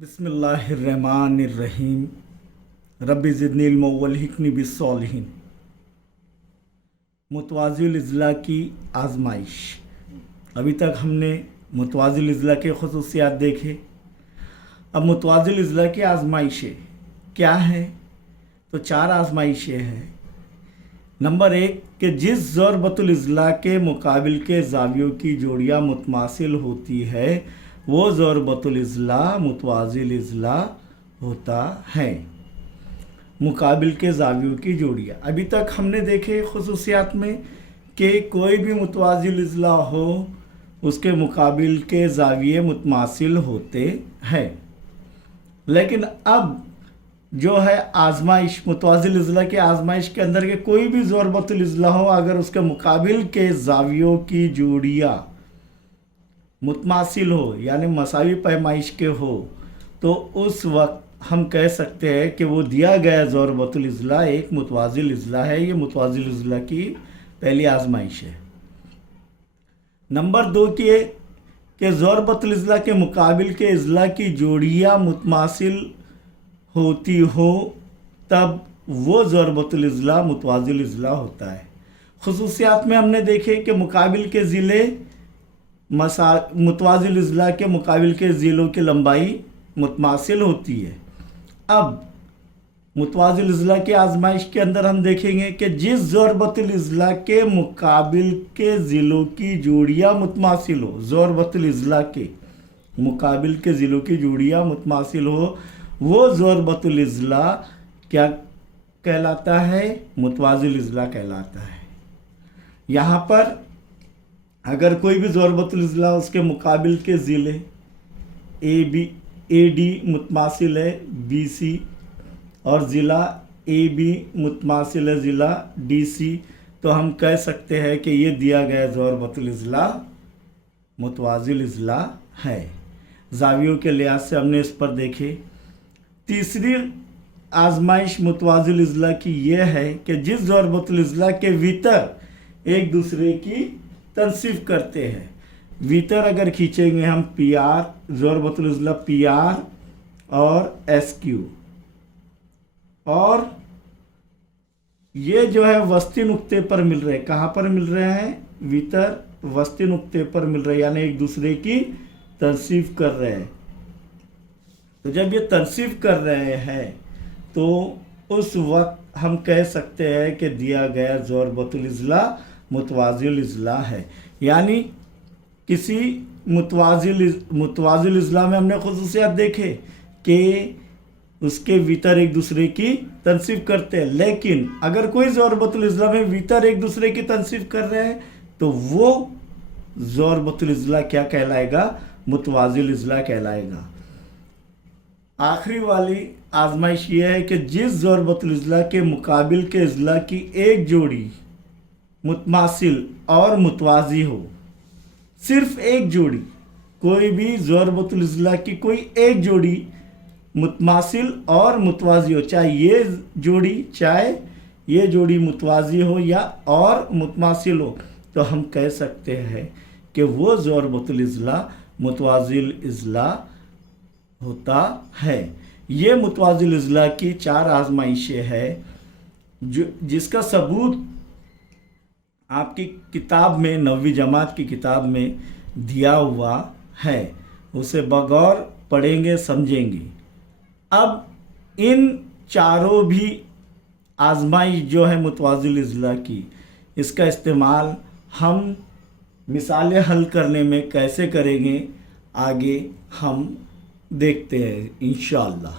बिस्मिल्लाहिर्रहमानिर्रहीम। रब्बि ज़िदनी इल्मा वल्हिक़नी बिस्सॉलिहीन। मुतवाज़िल इज़्ला की आज़माइश। अभी तक हमने मुतवाज़िल इज़्ला के ख़ुसूसियात देखे। अब मुतवाज़िल इज़्ला की आज़माइशें क्या है? तो 4 आज़माइशें हैं। नंबर 1 कि जिस ज़रबतुल इज़्ला के मुकाबिल के ज़ावियों की जोड़ियाँ मुतमासिल होती है वो ज़रबतुल इज़्ला मुतवाज़िल इज़्ला होता है। मुकाबिल के ज़ावियों की जोड़ियाँ अभी तक हमने देखे ख़ुसूसियात में कि कोई भी मुतवाज़िल इज़्ला हो उसके मुकाबिल के ज़ाविये मुतमासिल होते हैं। लेकिन अब जो है आज़माइश मुतवाज़िल इज़्ला की आज़माइश के अंदर के कोई भी ज़रबतुल इज़्ला हो अगर उसके मुकाबिल के ज़ावियों की जोड़ियाँ मुतमासिल हो यानी मसावी पैमाइश के हो तो उस वक्त हम कह सकते हैं कि वो दिया गया ज़रबतुल इज़्ला एक मुतवाज़िल इज़्ला है। ये मुतवाज़िल इज़्ला की पहली आज़माइश है। नंबर 2 की कि ज़रबतुल इज़्ला के मुकाबिल के इज़्ला की जोड़ियाँ मुतमासिल होती हो तब वो ज़रबतुल इज़्ला मुतवाज़िल इज़्ला होता है। ख़ुसूसियात में हमने देखे कि मुकाबिल के ज़िले मुतवाज़िल इज़्ला के मुकाबिल के ज़िलों की लंबाई मुतमासिल होती है। अब मुतवाज़िल इज़्ला की आज़माइश के अंदर हम देखेंगे कि जिस ज़रबतुल इज़्ला के मुकाबिल के ज़िलों की जोड़ियाँ मुतमासिल हो, ज़रबतुल इज़्ला के मुकाबिल के ज़िलों की जोड़ियाँ मुतमासिल हो वो ज़रबतुल इज़्ला क्या कहलाता है? मुतवाज़िल इज़्ला कहलाता है। यहाँ पर अगर कोई भी ज़रबतुल इज़्ला उसके मुकाबिल के ज़िले ए डी मुतमासिल है बी सी और ज़िला ए बी मुतमासिल है ज़िला डी सी तो हम कह सकते हैं कि ये दिया गया ज़रबतुल इज़्ला मुतवाज़िल इज़्ला है। ज़ावियों के लिहाज से हमने इस पर देखे। तीसरी आज़माइश मुतवाज़िल इज़्ला की ये है कि जिस ज़रबतुल इज़्ला के वितर एक दूसरे की तनसीफ करते हैं। वितर अगर खींचेंगे हम पी आर ज़रबतुल इज़्ला पी आर और एस क्यू और ये जो है वस्ती नुक्ते पर मिल रहे हैं। कहाँ पर मिल रहे हैं? वितर वस्ती नुक्ते पर मिल रहे हैं यानी एक दूसरे की तनसीफ कर रहे हैं। तो जब ये तनसीफ कर रहे हैं तो उस वक्त हम कह सकते हैं कि दिया गया ज़रबतुल इज़्ला मुतवाज़िल इज़्ला है। यानी किसी मुतवाज़िल इज़्ला में हमने ख़ुसूसियात देखे कि उसके वितर एक दूसरे की तनसीफ करते हैं। लेकिन अगर कोई ज़रबतुल इज़्ला में वितर एक दूसरे की तनसीफ कर रहे हैं तो वो ज़रबतुल इज़्ला क्या कहलाएगा? मुतवाज़िल इज़्ला कहलाएगा। आखिरी वाली आज़माइश ये है कि जिस ज़रबतुल इज़्ला के मुकाबिल के इज़्ला की एक जोड़ी मुतमासिल और मुतवाज़ी हो, सिर्फ एक जोड़ी, कोई भी ज़रबतुल इज़्ला की कोई एक जोड़ी मुतमासिल और मुतवाज़ी हो, चाहे ये जोड़ी मुतवाज़ी हो या और मुतमासिल हो तो हम कह सकते हैं कि वो ज़रबतुल इज़्ला मुतवाज़िल इज़्ला होता है। ये मुतवाज़िल इज़्ला की 4 आज़माइशें हैं जिसका सबूत आपकी किताब में 9वीं जमात की किताब में दिया हुआ है। उसे बगौर पढ़ेंगे समझेंगे। अब इन चारों भी आज़माइश जो है मुतवाज़िल इज़्ला की इसका इस्तेमाल हम मिसालें हल करने में कैसे करेंगे आगे हम देखते हैं इंशाअल्लाह।